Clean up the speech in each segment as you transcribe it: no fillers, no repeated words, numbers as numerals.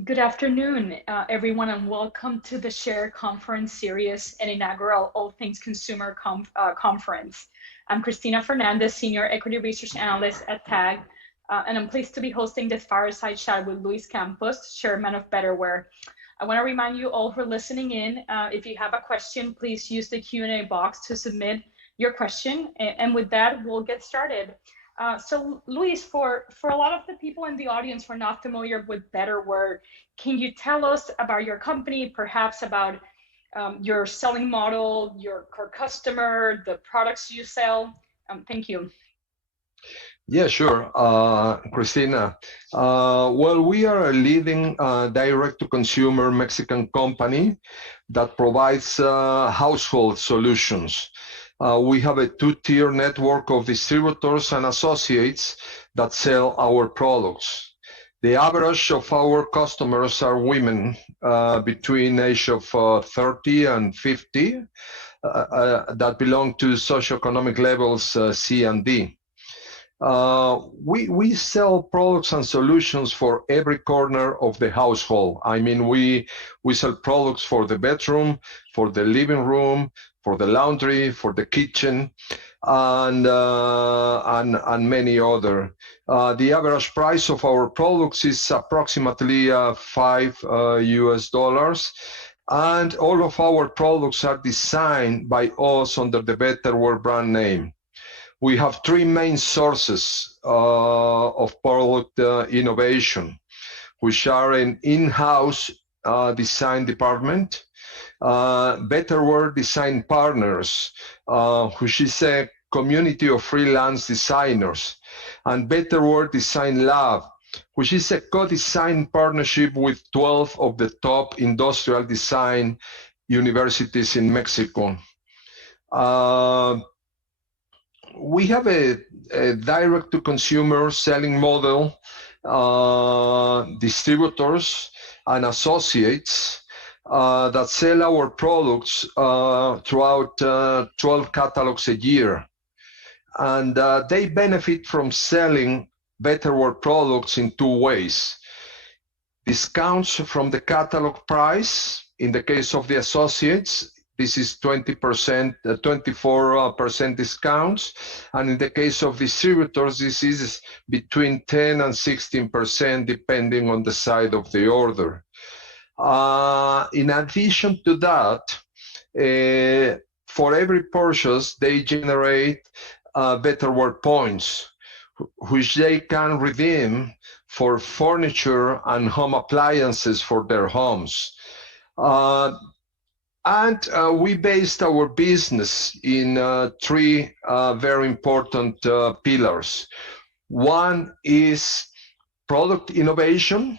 Good afternoon, everyone, and welcome to the Share Conference Series and inaugural All Things Consumer Conference. I'm Cristina Fernandez, Senior Equity Research Analyst at TAG, and I'm pleased to be hosting this fireside chat with Luis Campos, Chairman of Betterware. I want to remind you all who are listening in, if you have a question, please use the Q&A box to submit your question. And with that, we'll get started. So Luis, for a lot of the people in the audience who are not familiar with Betterware, can you tell us about your company, perhaps about your selling model, your core customer, the products you sell? Thank you. Yeah, sure, Christina. Well, we are a leading direct-to-consumer Mexican company that provides household solutions. We have a two-tier network of distributors and associates that sell our products. The average of our customers are women between age of 30 and 50 that belong to socioeconomic levels C and D. We sell products and solutions for every corner of the household. I mean, we sell products for the bedroom, for the living room, for the laundry, for the kitchen, and many other. The average price of our products is approximately $5 US, and all of our products are designed by us under the Betterware brand name. We have three main sources of product innovation, which are an in-house design department, Betterware Design Partners, which is a community of freelance designers, and Betterware Design Lab, which is a co-design partnership with 12 of the top industrial design universities in Mexico. We have a direct-to-consumer selling model, distributors and associates that sell our products throughout 12 catalogs a year. And they benefit from selling Betterware products in two ways. Discounts from the catalog price, in the case of the associates, this is 20%, 24% discounts. And in the case of distributors, this is between 10 and 16%, depending on the side of the order. In addition to that, for every purchase, they generate Betterware points, which they can redeem for furniture and home appliances for their homes. And we based our business in three very important pillars. One is product innovation,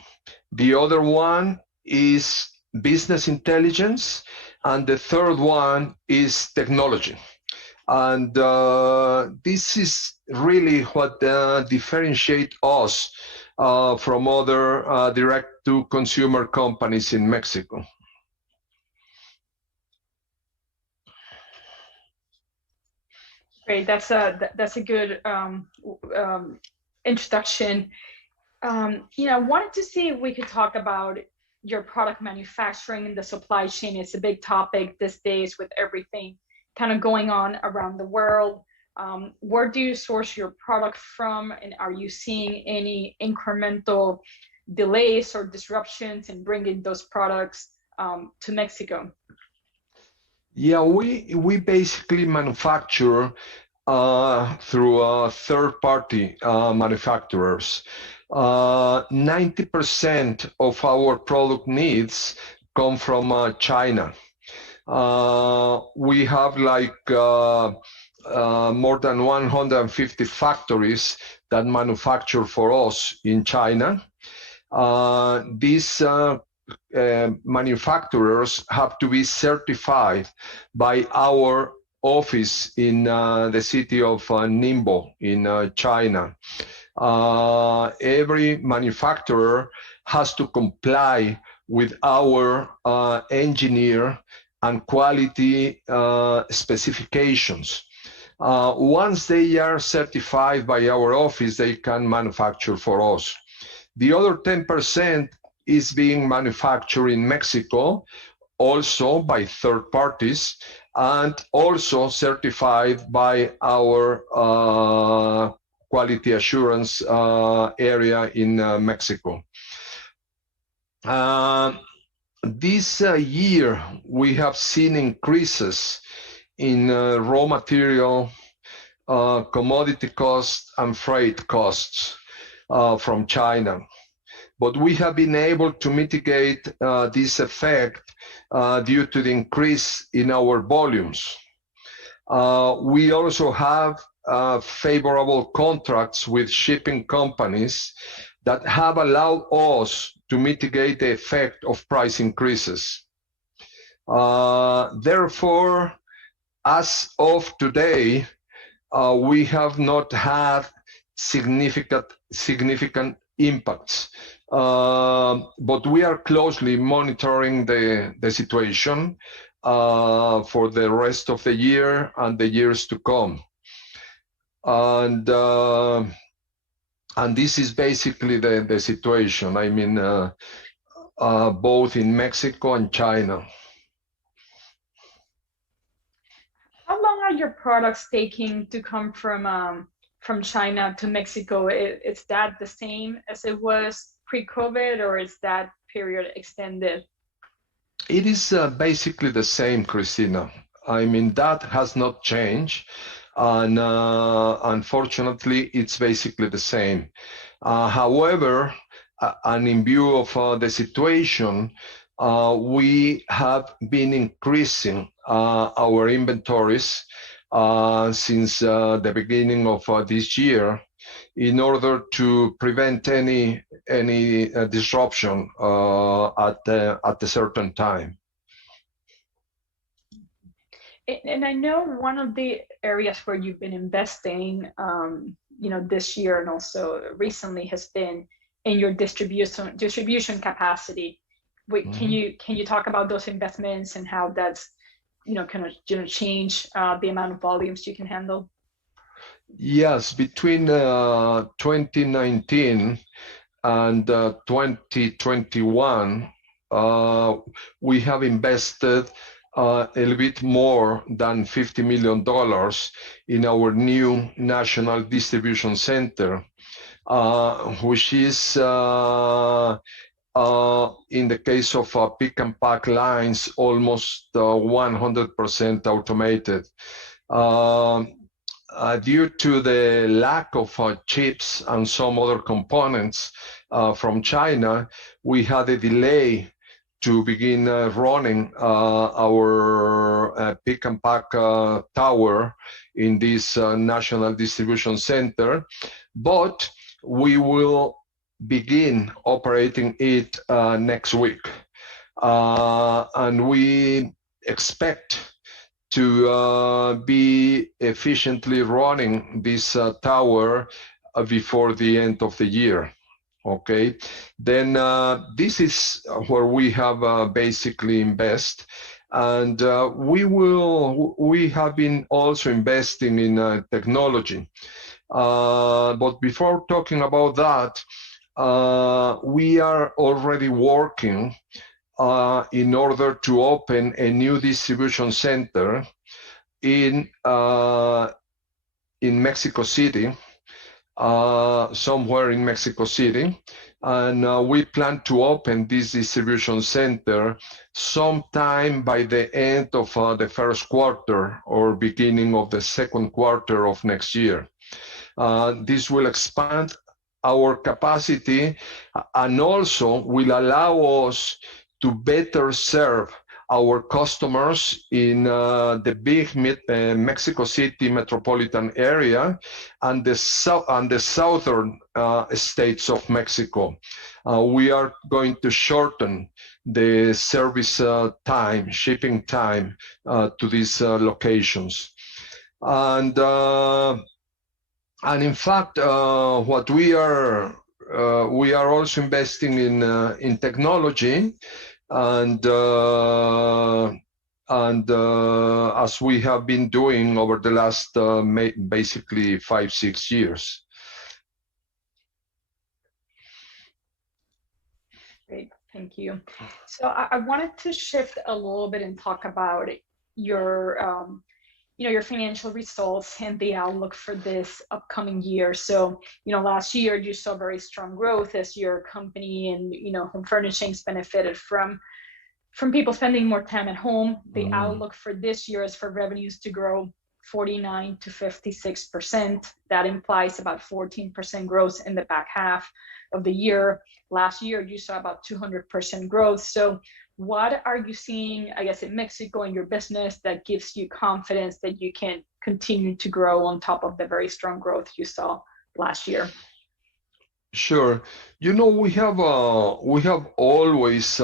the other one is business intelligence, and the third one is technology. And this is really what differentiates us from other direct-to-consumer companies in Mexico. Great, that's a good introduction. I wanted to see if we could talk about your product manufacturing and the supply chain. It's a big topic these days with everything kind of going on around the world. Where do you source your product from, and are you seeing any incremental delays or disruptions in bringing those products to Mexico? Yeah, we basically manufacture through third-party manufacturers. 90% of our product needs come from China. We have like more than 150 factories that manufacture for us in China. These manufacturers have to be certified by our office in the city of Ningbo in China. Every manufacturer has to comply with our engineer and quality specifications. Once they are certified by our office, they can manufacture for us. The other 10% is being manufactured in Mexico, also by third parties, and also certified by our quality assurance area in Mexico. This year, we have seen increases in raw material, commodity costs, and freight costs from China. But we have been able to mitigate this effect due to the increase in our volumes. We also have favorable contracts with shipping companies that have allowed us to mitigate the effect of price increases. Therefore, as of today, we have not had significant impacts, but we are closely monitoring the situation for the rest of the year and the years to come. And this is basically the situation. I mean, both in Mexico and China. How long are your products taking to come from China to Mexico? Is that the same as it was pre-COVID, or is that period extended? It is basically the same, Christina. I mean, that has not changed. And unfortunately, it's basically the same. However, and in view of the situation, we have been increasing our inventories since the beginning of this year in order to prevent any disruption at a certain time. And I know one of the areas where you've been investing, this year and also recently has been in your distribution capacity. Can you talk about those investments and how that's change the amount of volumes you can handle? Yes, between 2019 and 2021, we have invested a little bit more than $50 million in our new national distribution center, which is, in the case of pick and pack lines, almost 100% automated. Due to the lack of chips and some other components from China, we had a delay to begin running our pick and pack tower in this national distribution center, but we will begin operating it next week. And we expect to be efficiently running this tower before the end of the year. Okay, then this is where we have basically invest, and we have been also investing in technology. But before talking about that, we are already working in order to open a new distribution center in Mexico City, somewhere in Mexico City, and we plan to open this distribution center sometime by the end of the first quarter or beginning of the second quarter of next year. This will expand our capacity and also will allow us to better serve our customers in the big Mexico City metropolitan area and the southern states of Mexico. We are going to shorten the service time, shipping time to these locations. And in fact, what we are also investing in technology, and as we have been doing over the last basically 5-6 years. Great. Thank you. So I wanted to shift a little bit and talk about your, your financial results and the outlook for this upcoming year. So, last year you saw very strong growth as your company and, home furnishings benefited from people spending more time at home. The outlook for this year is for revenues to grow 49 to 56%. That implies about 14% growth in the back half of the year. Last year, you saw about 200% growth. So what are you seeing, I guess, in Mexico in your business that gives you confidence that you can continue to grow on top of the very strong growth you saw last year? Sure. We have always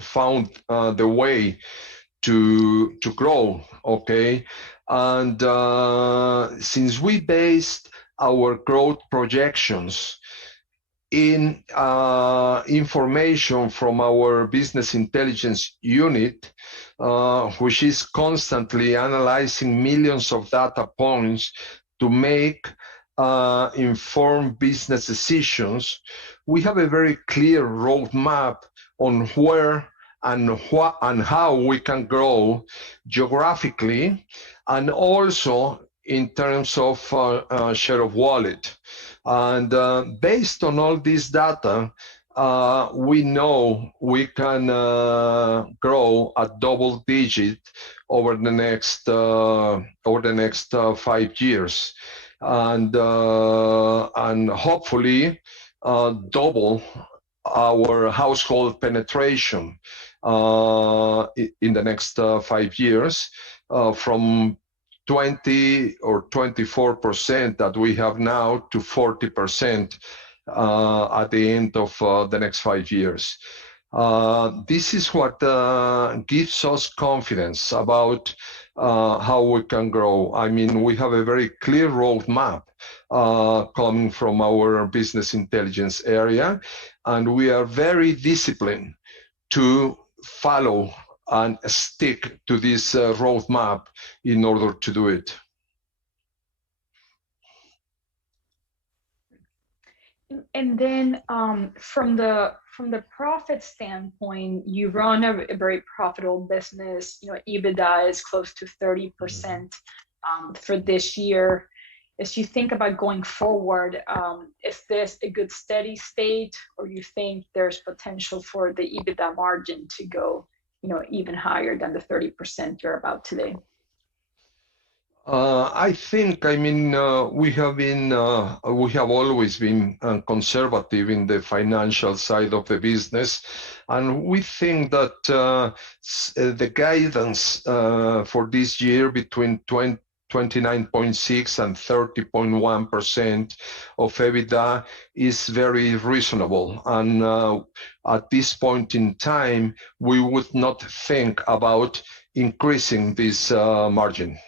found the way to grow, okay? And since we based our growth projections in information from our business intelligence unit, which is constantly analyzing millions of data points to make informed business decisions, we have a very clear roadmap on where and how we can grow geographically, and also in terms of share of wallet. And based on all this data, we know we can grow at double digit over the next 5 years, and hopefully double our household penetration in the next 5 years, from 20 or 24% that we have now to 40% at the end of the next 5 years. This is what gives us confidence about how we can grow. I mean, we have a very clear roadmap coming from our business intelligence area, and we are very disciplined to follow and stick to this roadmap in order to do it. And then from the profit standpoint, you run a very profitable business. EBITDA is close to 30% for this year. As you think about going forward, is this a good steady state, or you think there's potential for the EBITDA margin to go, even higher than the 30% you're about today? I think, we have always been conservative in the financial side of the business, and we think that the guidance for this year between 29.6 and 30.1% of EBITDA is very reasonable. And at this point in time, we would not think about increasing this margin.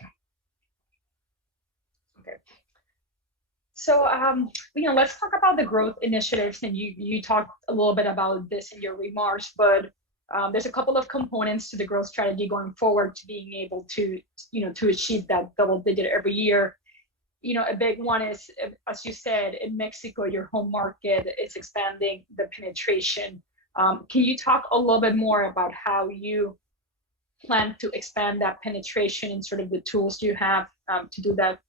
So, let's talk about the growth initiatives, and you talked a little bit about this in your remarks, but there's a couple of components to the growth strategy going forward to being able to, to achieve that double digit every year. A big one is, as you said, in Mexico, your home market is expanding the penetration. Can you talk a little bit more about how you plan to expand that penetration and sort of the tools you have to do that?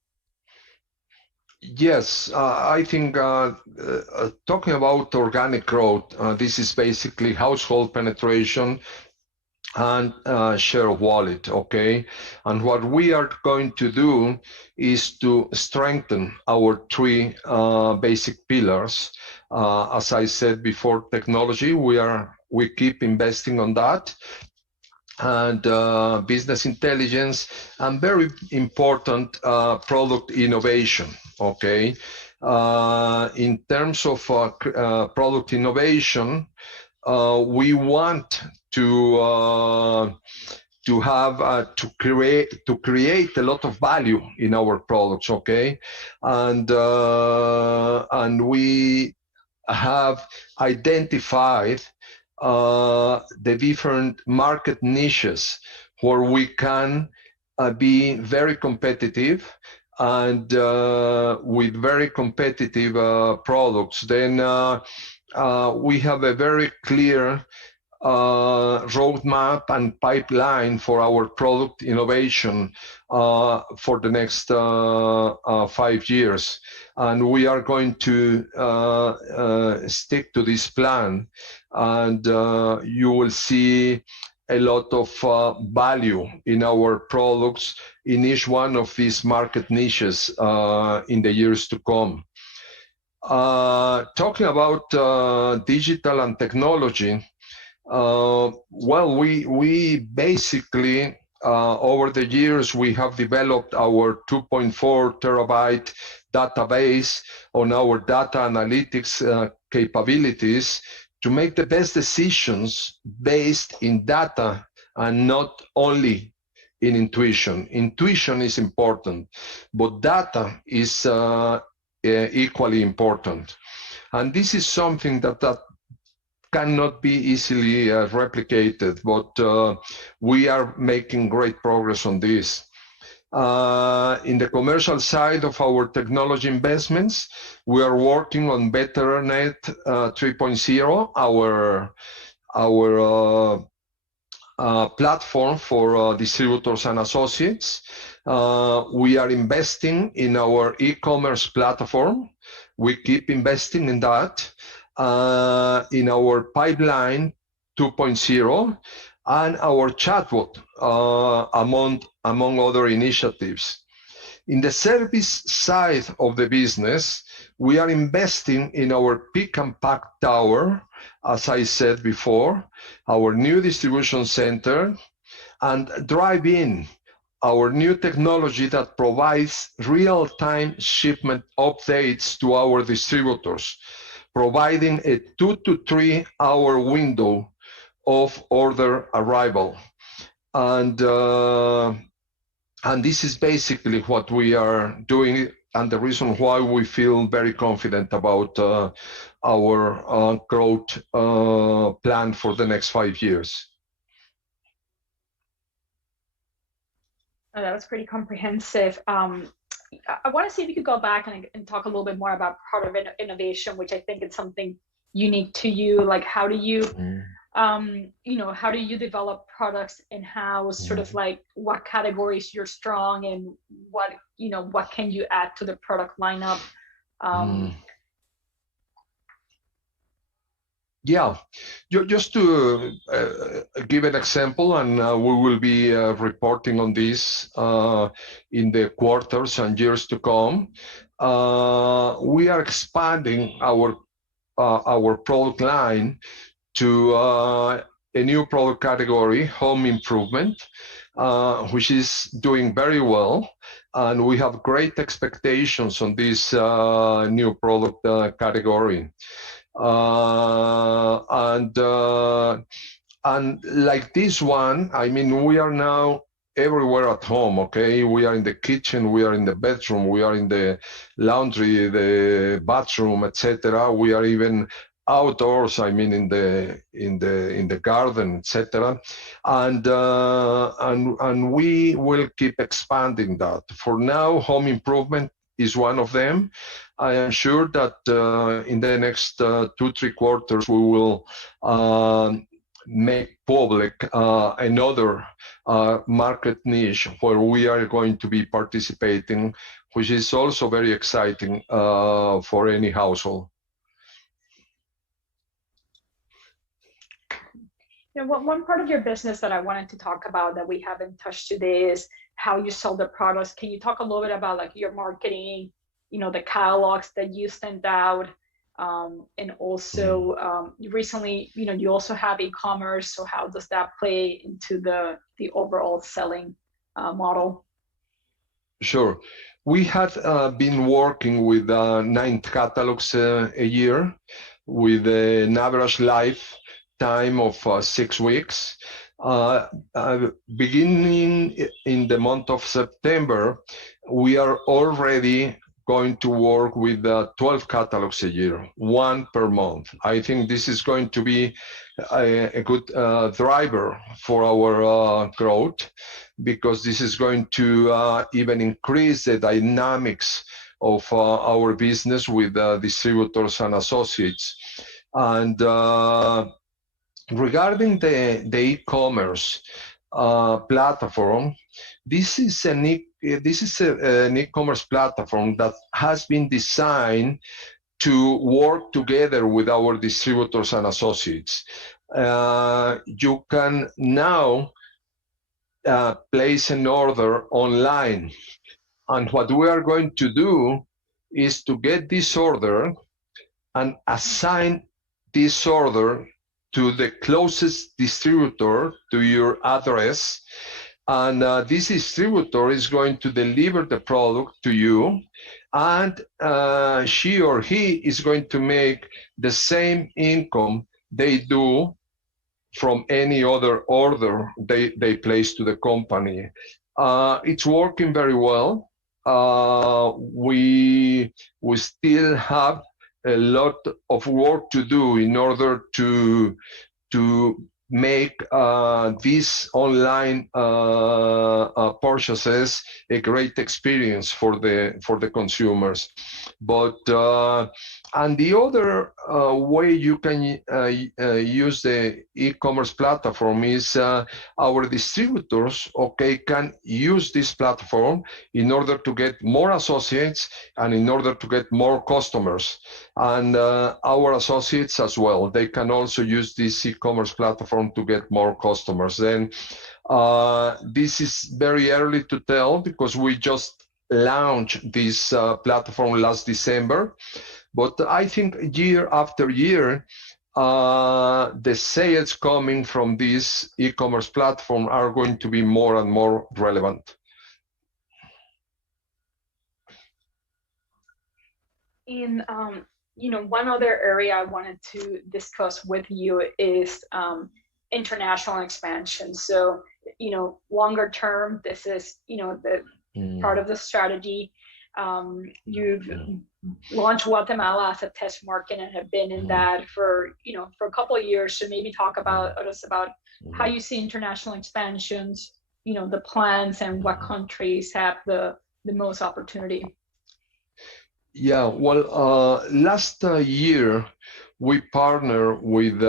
Yes, I think talking about organic growth, this is basically household penetration and share of wallet, okay? And what we are going to do is to strengthen our three basic pillars. As I said before, technology, we keep investing on that, and business intelligence, and very important, product innovation, okay? In terms of product innovation, we want to create a lot of value in our products, okay? And we have identified the different market niches where we can be very competitive, and with very competitive products. Then we have a very clear roadmap and pipeline for our product innovation for the next 5 years. And we are going to stick to this plan, and you will see a lot of value in our products in each one of these market niches in the years to come. Talking about digital and technology, well, we basically, over the years, we have developed our 2.4 terabyte database on our data analytics capabilities to make the best decisions based in data and not only in intuition. Intuition is important, but data is equally important. And this is something that cannot be easily replicated, but we are making great progress on this. In the commercial side of our technology investments, we are working on Betterware 3.0, our platform for distributors and associates. We are investing in our e-commerce platform. We keep investing in that. In our pipeline 2.0 and our chatbot, among other initiatives. In the service side of the business, we are investing in our pick and pack tower, as I said before, our new distribution center, and drive-in, our new technology that provides real-time shipment updates to our distributors, providing a 2 to 3 hour window of order arrival. And this is basically what we are doing, and the reason why we feel very confident about our growth plan for the next 5 years. That was pretty comprehensive. I want to see if you could go back and talk a little bit more about product innovation, which I think is something unique to you. Like, how do you, how do you develop products in-house? Sort of like what categories you're strong in, what can you add to the product lineup? Yeah, just to give an example, and we will be reporting on this in the quarters and years to come. We are expanding our product line to a new product category, home improvement, which is doing very well, and we have great expectations on this new product category. And like this one, I mean, we are now everywhere at home, okay? We are in the kitchen, we are in the bedroom, we are in the laundry, the bathroom, etc. We are even outdoors, I mean, in the garden, etc. And we will keep expanding that. For now, home improvement is one of them. I am sure that in the next 2-3 quarters, we will make public another market niche where we are going to be participating, which is also very exciting for any household. One part of your business that I wanted to talk about that we haven't touched today is how you sell the products. Can you talk a little bit about like your marketing, the catalogs that you send out, and also recently, you also have e-commerce. So how does that play into the overall selling model? Sure. We had been working with 9 catalogs a year with an average lifetime of 6 weeks. Beginning in the month of September, we are already going to work with 12 catalogs a year, 1 per month. I think this is going to be a good driver for our growth, because this is going to even increase the dynamics of our business with distributors and associates. And regarding the e-commerce platform, this is an e-commerce platform that has been designed to work together with our distributors and associates. You can now place an order online, and what we are going to do is to get this order and assign this order to the closest distributor to your address, and this distributor is going to deliver the product to you, and she or he is going to make the same income they do from any other order they place to the company. It's working very well. We still have a lot of work to do in order to make these online purchases a great experience for the consumers. But and the other way you can use the e-commerce platform is our distributors, okay, can use this platform in order to get more associates and in order to get more customers. And our associates as well, they can also use this e-commerce platform to get more customers. Then this is very early to tell because we just launched this platform last December. But I think year after year, the sales coming from this e-commerce platform are going to be more and more relevant. In one other area I wanted to discuss with you is international expansion. So, longer term, this is, the part of the strategy. You've launched Guatemala as a test market and have been in that for a couple of years. So maybe talk about how you see international expansions, the plans and what countries have the most opportunity. Yeah, well, last year we partnered with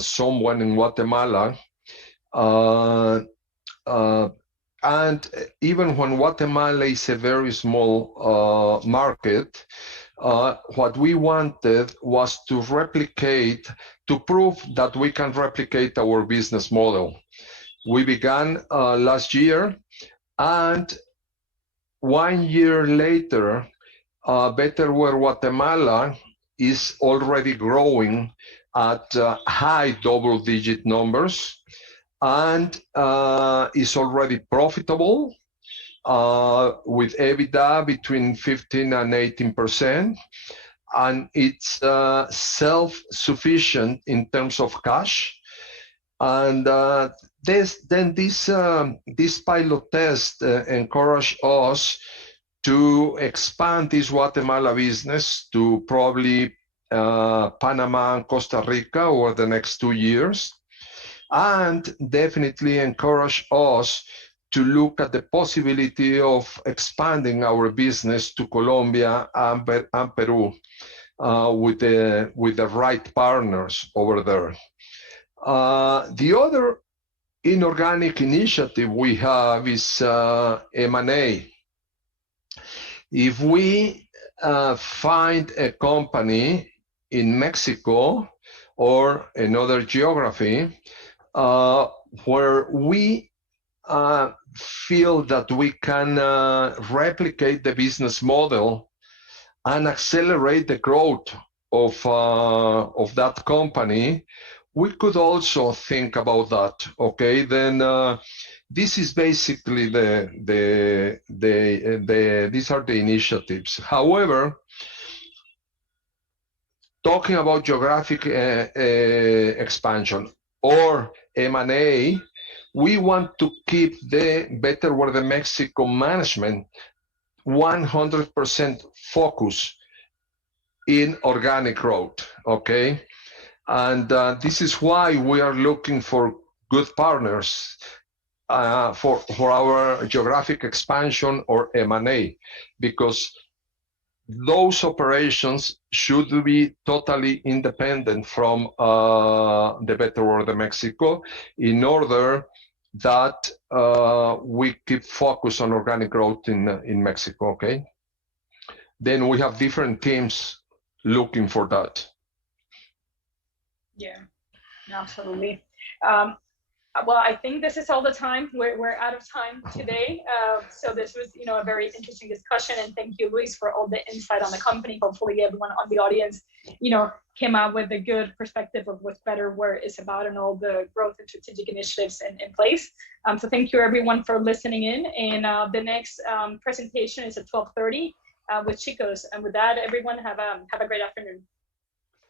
someone in Guatemala, and even when Guatemala is a very small market, what we wanted was to prove that we can replicate our business model. We began last year, and 1 year later, Betterware Guatemala is already growing at high double-digit numbers and is already profitable with EBITDA between 15 and 18%, and it's self-sufficient in terms of cash. And this pilot test encouraged us to expand this Guatemala business to probably Panama and Costa Rica over the next 2 years, and definitely encourage us to look at the possibility of expanding our business to Colombia and Peru with the right partners over there. The other inorganic initiative we have is M&A. If we find a company in Mexico or another geography where we feel that we can replicate the business model and accelerate the growth of that company, we could also think about that. Okay, then this is basically these are the initiatives. However, talking about geographic expansion or M&A, we want to keep the Betterware Mexico management 100% focus in organic growth, okay? And this is why we are looking for good partners for our geographic expansion or M&A, because those operations should be totally independent from the Betterware de Mexico in order that we keep focus on organic growth in Mexico, okay? Then we have different teams looking for that. Yeah, absolutely. Well, I think this is all the time. We're out of time today. So this was, a very interesting discussion. And thank you, Luis, for all the insight on the company. Hopefully everyone on the audience, came out with a good perspective of what Betterware is about and all the growth and strategic initiatives in place. So thank you, everyone, for listening in. And the next presentation is at 12:30 with Chicos. And with that, everyone, have a great afternoon.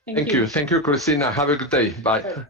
Thank you. Thank you, Christina. Have a good day. Bye.